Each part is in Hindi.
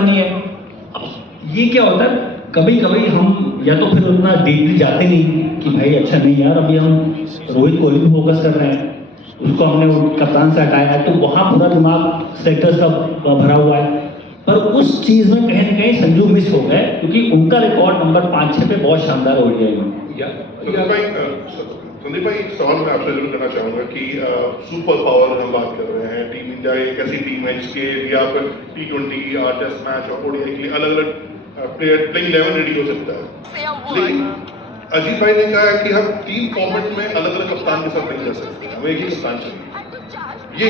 नहीं है। अब ये क्या होता है, कभी कभी हम या तो फिर उतना डीपली जाते नहीं कि भाई अच्छा नहीं यार, अभी हम रोहित कोहली पे फोकस कर रहे हैं, उसको हमने कप्तान से हटाया है, तो वहाँ पूरा दिमाग सेक्टर्स का भरा हुआ है। पर उस चीज में कहीं ना कहीं संजू मिस हो गए, क्योंकि उनका रिकॉर्ड नंबर 5-6 पे बहुत शानदार हो गया। संदीप भाई, एक सवाल मैं आपसे जरूर करना चाहूंगा कि सुपर पावर हम बात कर रहे हैं, टीम इंडिया एक ऐसी टीम है जिसके लिए आप T20 टेस्ट मैच और ODI के लिए अलग अलग प्लेयर प्लेइंग 11 रेडी हो सकता है, लेकिन अजीत भाई ने कहा है कि हम 3 फॉर्मेट में अलग अलग कप्तान के साथ नहीं जा सकते, हमें एक ही कप्तान चाहिए। ये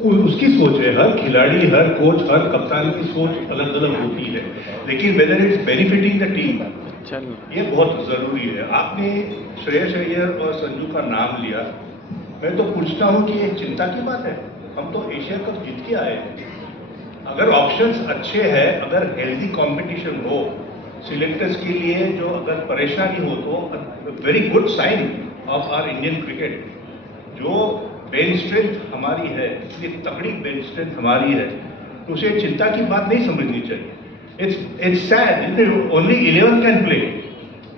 उसकी सोच है, हर खिलाड़ी, हर कोच, हर कप्तान की सोच अलग अलग होती है, लेकिन whether it's benefiting the team, ये बहुत जरूरी है। आपने श्रेयस अय्यर और संजू का नाम लिया, मैं तो पूछता हूं कि ये चिंता की बात है? हम तो एशिया कप जीत के आए हैं। अगर ऑप्शंस अच्छे हैं, अगर हेल्दी कंपटीशन हो सिलेक्टर्स के लिए, जो अगर परेशानी हो तो very good sign of our Indian cricket. जो बेंच स्ट्रेंथ हमारी है, इतनी तगड़ी बेंच स्ट्रेंथ हमारी है, तो उसे चिंता की बात नहीं समझनी चाहिए। It's sad, only 11 can play,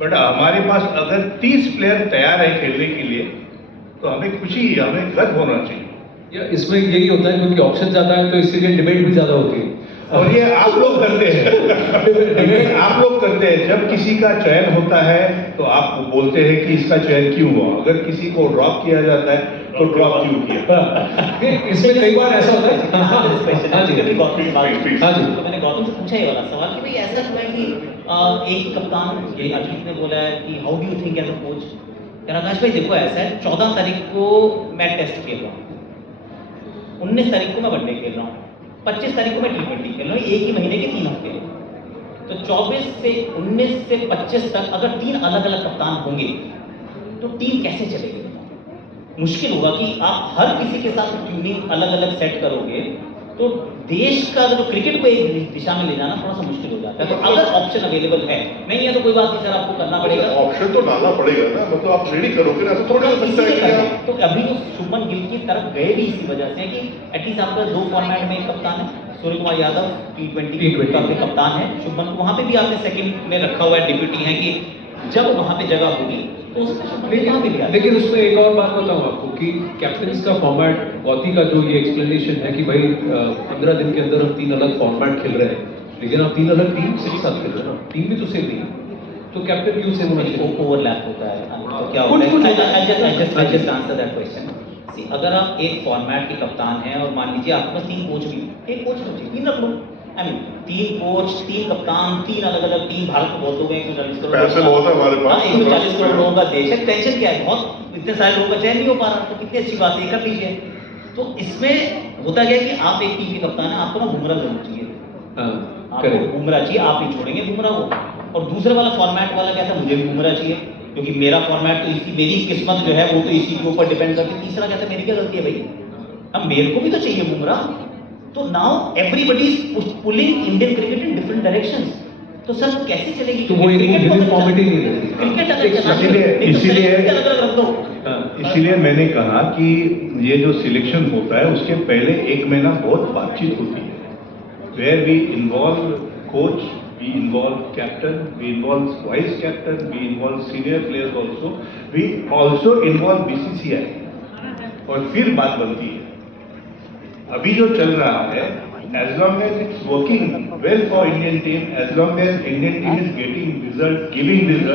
but हमारे पास अगर 30 प्लेयर तैयार है खेलने के लिए, तो हमें खुशी, हमें गर्व होना चाहिए। या इसमें यही होता है क्योंकि ऑप्शन ज्यादा है, तो इसीलिए डिबेट भी ज्यादा होती है। और ये आप लोग करते हैं आप लोग करते हैं। जब किसी का चयन होता है तो आप बोलते हैं कि इसका चयन क्यों हुआ, अगर किसी को ड्रॉप किया जाता है तो ड्रॉप क्यों किया। इसमें कई बार ऐसा होता है। हाँ जी, हाँ जी। तो मैंने गौतम से पूछा ये वाला सवाल कि भाई ऐसा क्यों है कि एक कप्तान, ये अजीत ने बोला है कि how do you think as a coach, Akash भाई देखो ऐसा है, 14 तारीख को मैं टेस्ट खेल रहा हूँ, 19 तारीख को मैं वनडे खेल रहा हूँ, 25 तारीख को मैं T20 खेल रहा हूँ, एक ही महीने के 3 हफ्ते हैं। तो 24 से 19 से 25 तक अगर 3 अलग अलग कप्तान होंगे तो टीम कैसे चलेगी? मुश्किल होगा कि आप हर किसी के साथ ट्यूनिंग अलग अलग सेट करोगे, तो देश का जो क्रिकेट को एक दिशा में ले जाना थोड़ा सा मुश्किल हो जाता है। तो अगर ऑप्शन अवेलेबल है, नहीं है तो कोई बात नहीं सर, आपको करना पड़ेगा। ऑप्शन तो डालना पड़ेगा ना, मतलब आप रेडी करोगे ना, ऐसा थोड़ा हो सकता है कि आप तो अभी तो शुभमन गिल की तरफ गए भी इसी वजह से कि एटलीस्ट आपका 2 फॉर्मेट में एक कप्तान है, सूर्य कुमार यादव T20 का कप्तान है, शुभमन को वहां पे भी आपने सेकंड में रखा हुआ है, डिप्यूटी है, कि जब वहां पे जगह होगी तो लेकिन उसमें एक और बात बताऊं आपको कि कैप्टन का फॉर्मेट, गौती का जो ये एक्सप्लेनेशन है कि भाई 15 दिन के अंदर हम 3 अलग फॉर्मेट खेल रहे हैं, लेकिन आप 3 अलग टीम से साथ खेल रहे हैं ना, टीम भी तो सेम नहीं है, तो कैप्टन क्यों सेम होना चाहिए? ओवरलैप होता है, तो क्या होता है, I just answer that question. See, अगर आप एक फॉर्मेट के कप्तान हैं और मान लीजिए आपके पास 3 कोच भी, एक कोच रखो, 3 रख लो, आई मीन 3 कोच, 3 कप्तान, 3 अलग अलग टीम। भारत में बहुत लोग हैं, 140 करोड़, पैसे बहुत है हमारे पास, 140 करोड़ लोगों का देश है, टेंशन क्या है, बहुत इतने सारे लोगों का चयन नहीं हो पा रहा, तो कितनी अच्छी बात है, कर लीजिए। तो इसमें होता क्या है कि आप एक टीम के कप्तान है, आपको ना बुमराह जरूर चाहिए, आपको बुमराह चाहिए, आप नहीं छोड़ेंगे बुमराह को। और दूसरे वाला फॉर्मेट वाला क्या था, मुझे भी बुमराह चाहिए, क्योंकि मेरा फॉर्मेट तो इसकी, मेरी किस्मत जो है वो तो इसी के ऊपर डिपेंड करती है। तीसरा कहता है मेरी क्या गलती है भाई, अब मेरे को भी तो चाहिए बुमराह। तो now everybody is pulling Indian cricket in different directions, तो सर कैसे चलेगी? तो वो एक फॉर्मेट ही नहीं रहती क्रिकेट अगर इसीलिए मैंने कहा कि ये जो सिलेक्शन होता है उसके पहले 1 महीना बहुत बातचीत होती है, where we involve coach, we involve captain, we involve vice captain, we involve senior players also, we also involve BCCI, और फिर बात बनती है। अभी जो चल रहा है, as long as it's working well for Indian team, as long as Indian team is getting result, giving result,